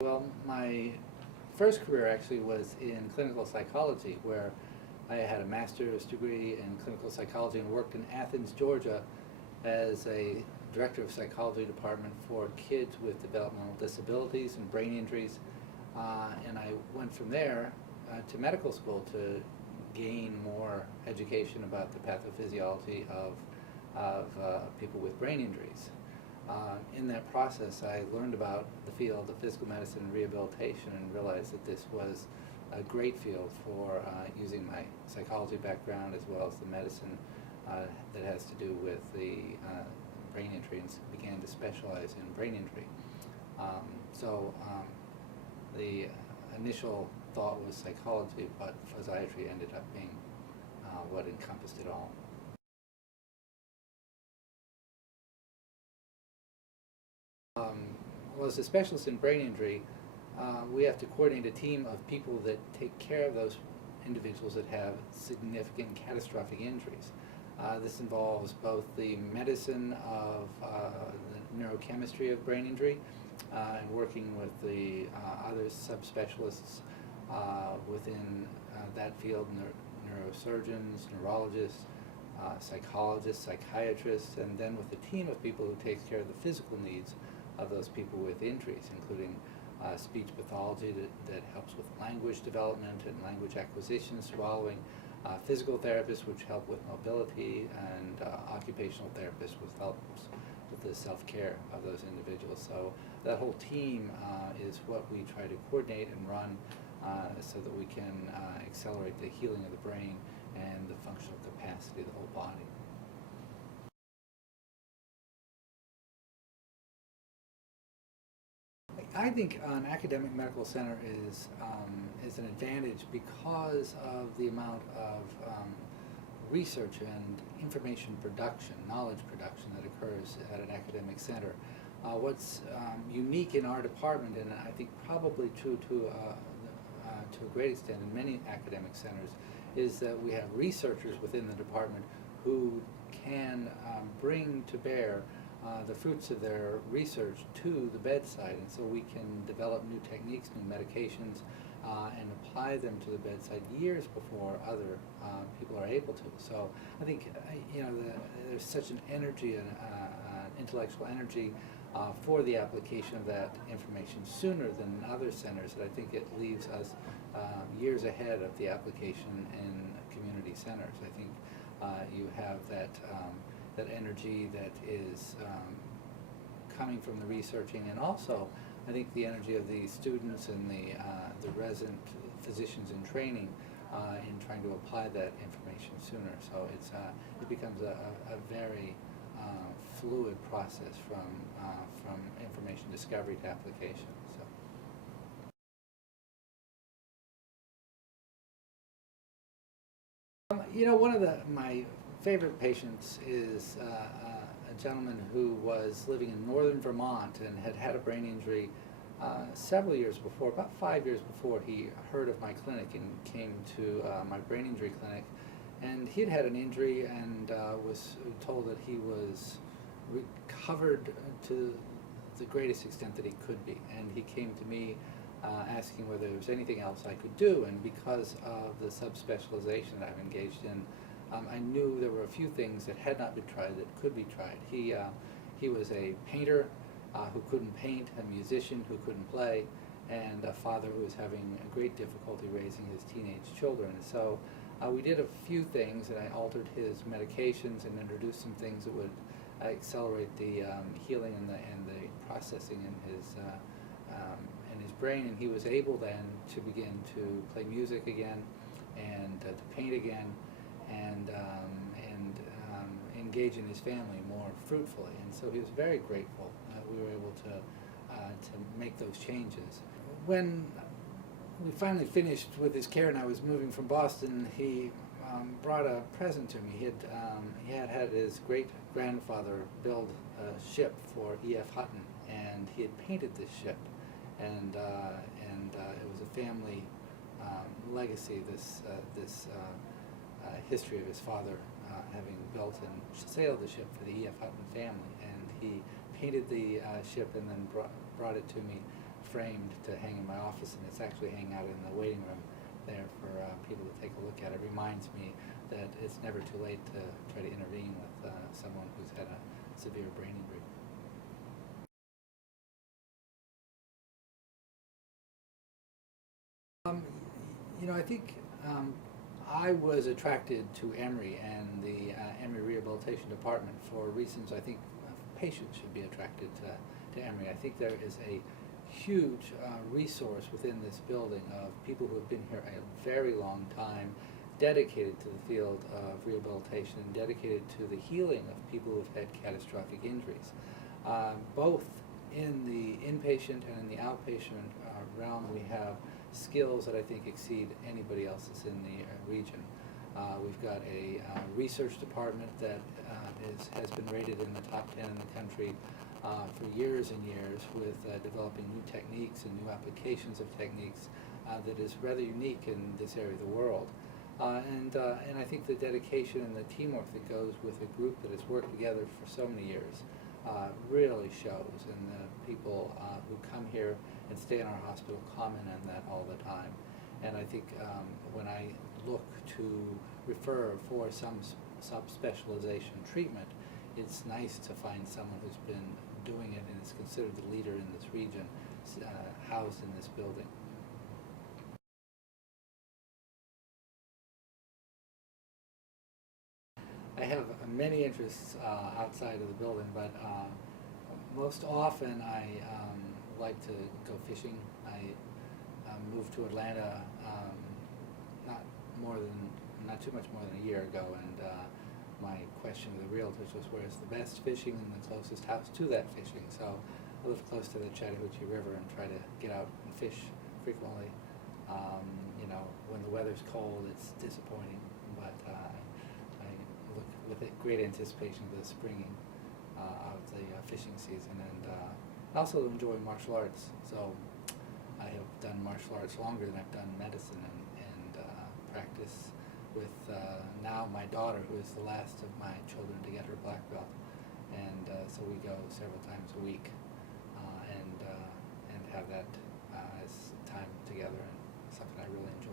Well, my first career actually was in clinical psychology, where I had a master's degree in clinical psychology and worked in Athens, Georgia, as a director of psychology department for kids with developmental disabilities and brain injuries. And I went from there to medical school to gain more education about the pathophysiology of people with brain injuries. In that process, I learned about the field of physical medicine and rehabilitation and realized that this was a great field for using my psychology background as well as the medicine that has to do with the brain injury, and began to specialize in brain injury. The initial thought was psychology, but physiatry ended up being what encompassed it all. Well, as a specialist in brain injury, we have to coordinate a team of people that take care of those individuals that have significant catastrophic injuries. This involves both the medicine of the neurochemistry of brain injury and working with the other subspecialists within that field, neurosurgeons, neurologists, psychologists, psychiatrists, and then with a team of people who takes care of the physical needs of those people with injuries, including speech pathology that helps with language development and language acquisition, swallowing, physical therapists which help with mobility, and occupational therapists which helps with the self-care of those individuals. So that whole team is what we try to coordinate and run so that we can accelerate the healing of the brain and the functional capacity of the whole body. I think an academic medical center is an advantage because of the amount of research and information production, knowledge production that occurs at an academic center. What's unique in our department, and I think probably true to a great extent in many academic centers, is that we have researchers within the department who can bring to bear the fruits of their research to the bedside, and so we can develop new techniques, new medications, and apply them to the bedside years before other people are able to. So I think there's such an energy and intellectual energy for the application of that information sooner than other centers, that I think it leaves us years ahead of the application in community centers. I think you have that energy that is coming from the researching, and also I think the energy of the students and the resident physicians in training in trying to apply that information sooner. So it becomes a very fluid process from information discovery to application. So one of my favorite patients is a gentleman who was living in northern Vermont and had had a brain injury several years before, about 5 years before he heard of my clinic and came to my brain injury clinic. And he had had an injury and was told that he was recovered to the greatest extent that he could be. And he came to me asking whether there was anything else I could do. And because of the subspecialization that I've engaged in, I knew there were a few things that had not been tried that could be tried. He was a painter who couldn't paint, a musician who couldn't play, and a father who was having a great difficulty raising his teenage children. So we did a few things, and I altered his medications and introduced some things that would accelerate the healing and the processing in his brain. And he was able then to begin to play music again and to paint again, and engage in his family more fruitfully. And so he was very grateful that we were able to make those changes. When we finally finished with his care and I was moving from Boston, he brought a present to me. He had had his great-grandfather build a ship for E.F. Hutton, and he had painted this ship. And it was a family legacy, this history of his father having built and sailed the ship for the E.F. Hutton family. And he painted the ship and then brought it to me framed to hang in my office, and it's actually hanging out in the waiting room there for people to take a look at. It reminds me that it's never too late to try to intervene with someone who's had a severe brain injury. I think I was attracted to Emory and the Emory Rehabilitation Department for reasons I think patients should be attracted to Emory. I think there is a huge resource within this building of people who have been here a very long time, dedicated to the field of rehabilitation and dedicated to the healing of people who have had catastrophic injuries. Both in the inpatient and in the outpatient realm, we have skills that I think exceed anybody else's in the region. We've got a research department that has been rated in the top 10 in the country for years and years, with developing new techniques and new applications of techniques that is rather unique in this area of the world. And I think the dedication and the teamwork that goes with a group that has worked together for so many years really shows, and the people who come here and stay in our hospital comment on that all the time. And I think when I look to refer for some subspecialization treatment, it's nice to find someone who's been doing it and is considered the leader in this region, housed in this building. I have many interests outside of the building, but most often I like to go fishing. I moved to Atlanta not too much more than a year ago, and my question to the realtors was, where's the best fishing and the closest house to that fishing? So I live close to the Chattahoochee River and try to get out and fish frequently. When the weather's cold, it's disappointing, but I look with great anticipation to the springing of the fishing season, and I also enjoy martial arts. So I have done martial arts longer than I've done medicine, and practice with now my daughter, who is the last of my children to get her black belt, and so we go several times a week and have that as time together, and something I really enjoy.